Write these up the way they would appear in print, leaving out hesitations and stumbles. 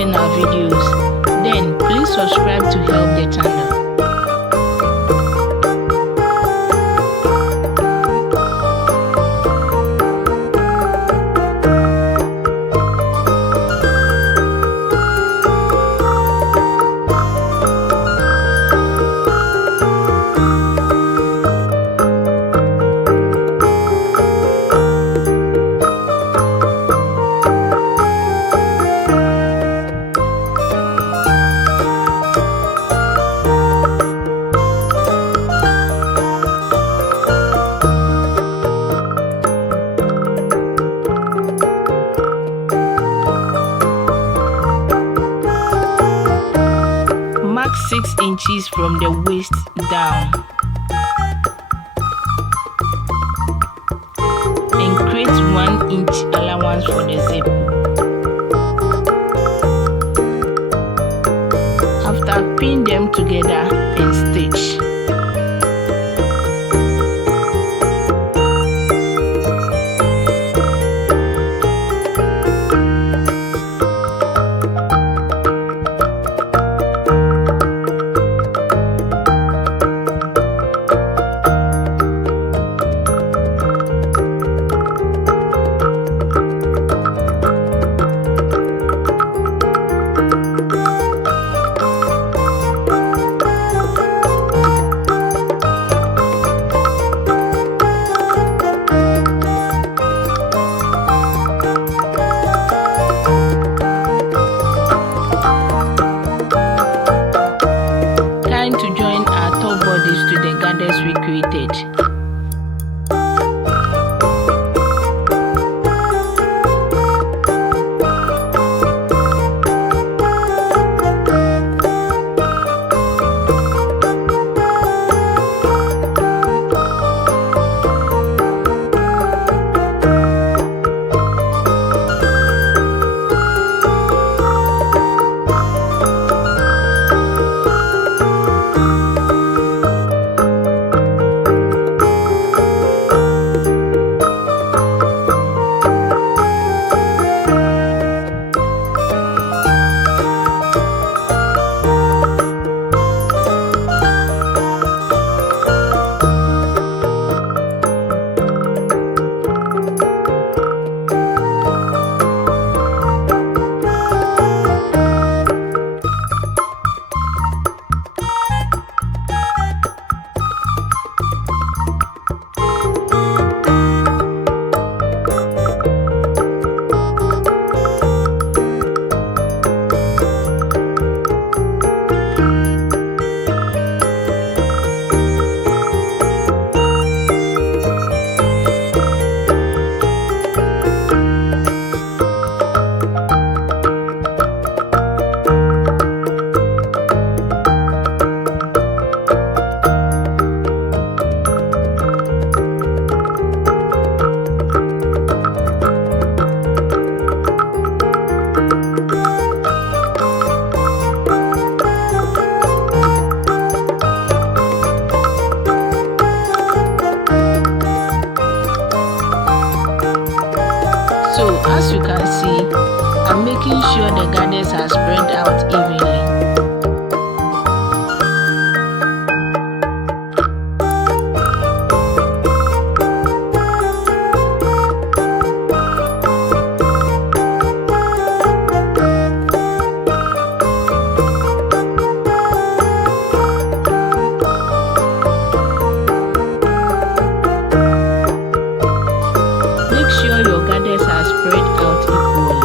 watching our videos. Then please subscribe to help the channel. Mark 6 inches from the waist down and create 1 inch allowance for the zip. After, pin them together and stitch. To join our top bodies to the garters we created. So as you can see, I'm making sure the garters are spread out evenly. Make sure your garters are spread out equally.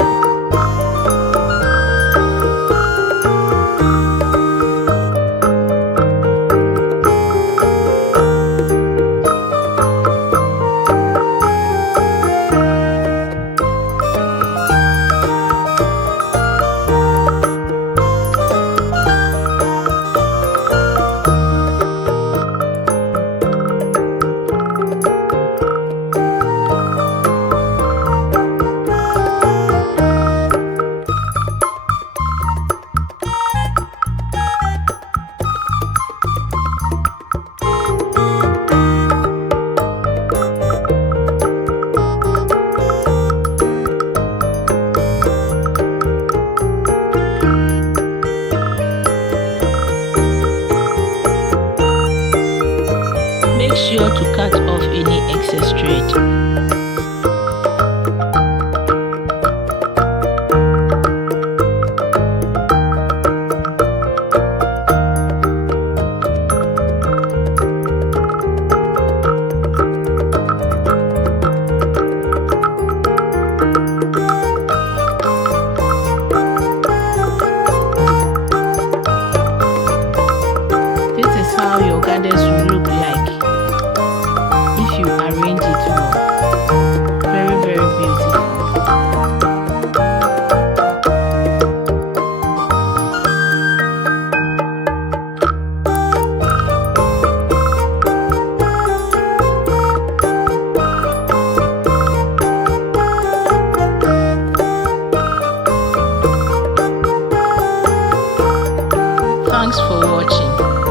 Thanks for watching.